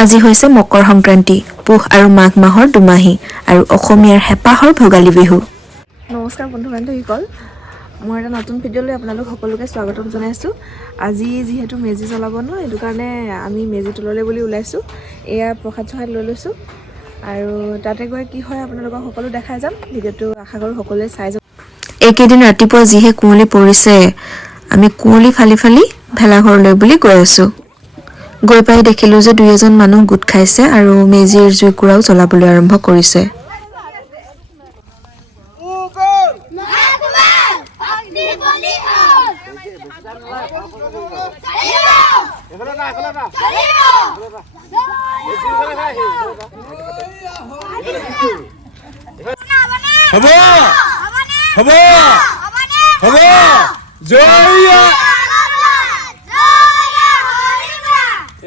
আজি হৈছে মকৰ সংক্ৰান্তি, পুহ আৰু মাঘ মাহৰ দুমাহী আৰু অসমীয়াৰ হেঁপাহৰ ভোগালী বিহু। নমস্কাৰ বন্ধু বান্ধৱীসকল, মই এটা নতুন ভিডিঅ'লৈ আপোনালোক সকলোকে স্বাগতম জনাইছোঁ। আজি যিহেতু মেজি জ্বলাব ন, সেইটো কাৰণে আমি মেজি তললৈ বুলি ওলাইছোঁ। এয়া প্ৰসাদ চসাদ লৈ লৈছোঁ আৰু তাতে গৈ কি হয় আপোনালোকক সকলো দেখাই যাম। ভিডিঅ'টো আশা কৰোঁ সকলোৱে চাই যাম। এইকেইদিন ৰাতিপুৱা যিহে কুঁৱলী পৰিছে, আমি কুঁৱলী ফালি ফালি ভেলাঘৰলৈ বুলি গৈ আছোঁ। গৈ পাই দেখিলোঁ যে 2-এজন মানুহ গোট খাইছে আৰু মেজিৰ জুইকুৰাও জ্বলাবলৈ আৰম্ভ কৰিছে।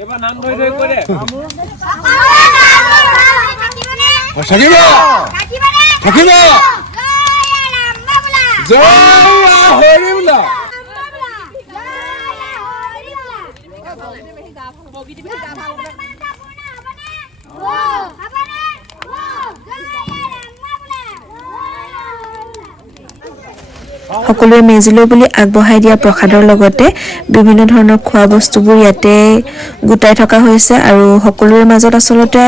এবাৰ নাম ধৰে কৰে থাকিব থাকিব জয় হৰি বোলা। সকলোৱে মেজিলৈ বুলি আগবঢ়াই দিয়া প্ৰসাদৰ লগতে বিভিন্ন ধৰণৰ খোৱা বস্তুবোৰ ইয়াতে গোটাই থকা হৈছে আৰু সকলোৰে মাজত আচলতে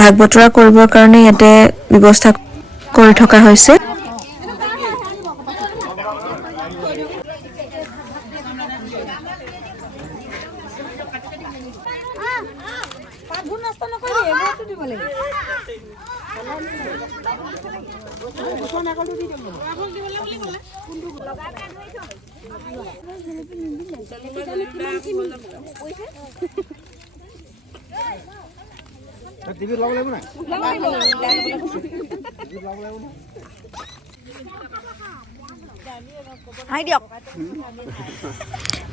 ভাগ বতৰা কৰিবৰ কাৰণে ইয়াতে ব্যৱস্থা কৰি থকা হৈছে।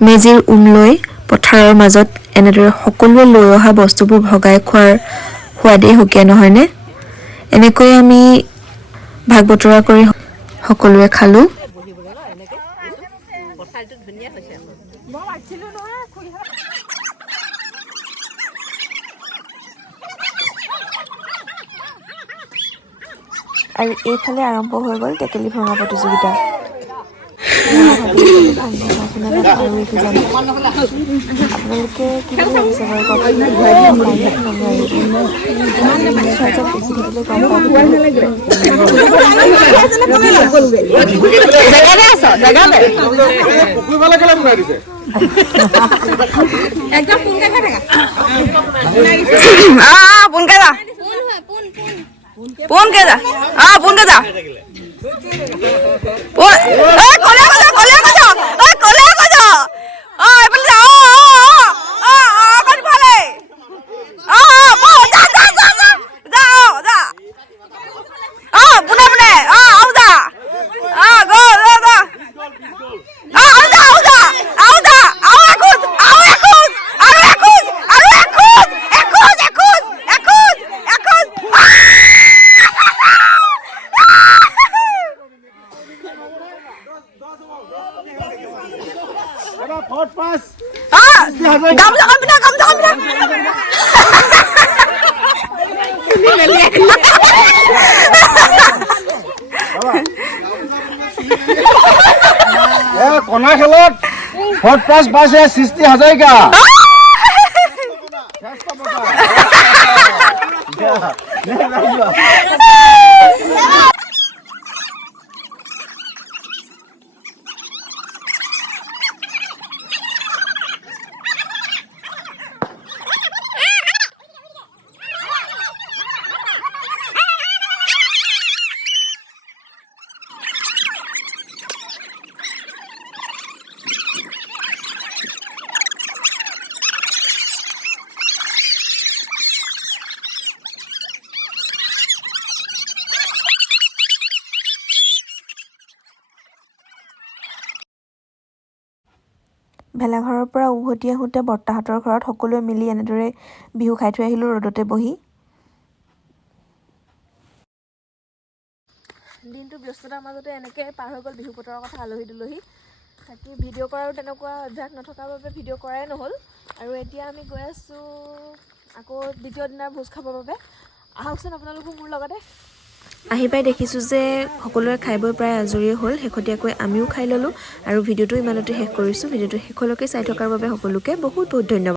মেজিৰ লৈ পথাৰৰ মাজত এনেদৰে সকলোৱে লৈ অহা বস্তুবোৰ ভগাই খোৱাৰ সোৱাদেই সুকীয়া নহয়নে? এনেকৈ আমি ভাগ বতৰা কৰি সকলোৱে খালোঁ। আৰু এইফালে আৰম্ভ হৈ গ'ল টেকেলি ভঙা প্ৰতিযোগিতা। আপোনালোকে কি বুলি ভাবিছে বাৰু কণা খেলত ফট পাঁচ পাইছে সৃষ্টি হাজৰিকা। ভেলাঘৰৰ পৰা উভতি আহোঁতে বৰ্তাহঁতৰ ঘৰত সকলোৱে মিলি এনেদৰে বিহু খাই থৈ আহিলোঁ ৰ'দতে বহি। দিনটো ব্যস্ততাৰ মাজতে এনেকৈ পাৰ হৈ গ'ল বিহু বতৰৰ কথা আলহী দুলহী। বাকী ভিডিঅ' কৰাৰো তেনেকুৱা অভ্যাস নথকাৰ বাবে ভিডিঅ' কৰাই নহ'ল। আৰু এতিয়া আমি গৈ আছোঁ আকৌ দ্বিতীয় দিনাৰ ভোজ খাবৰ বাবে আহকচোন আপোনালোকো মোৰ লগতে আহি পাই দেখিছোঁ যে সকলোৰে খাই বৈ প্ৰায় আজৰিয়ে হ'ল শেহতীয়াকৈ আমিও খাই ল'লোঁ আৰু ভিডিঅ'টো ইমানতে শেষ কৰিছোঁ ভিডিঅ'টো শেষলৈকে চাই থকাৰ বাবে সকলোকে বহুত বহুত ধন্যবাদ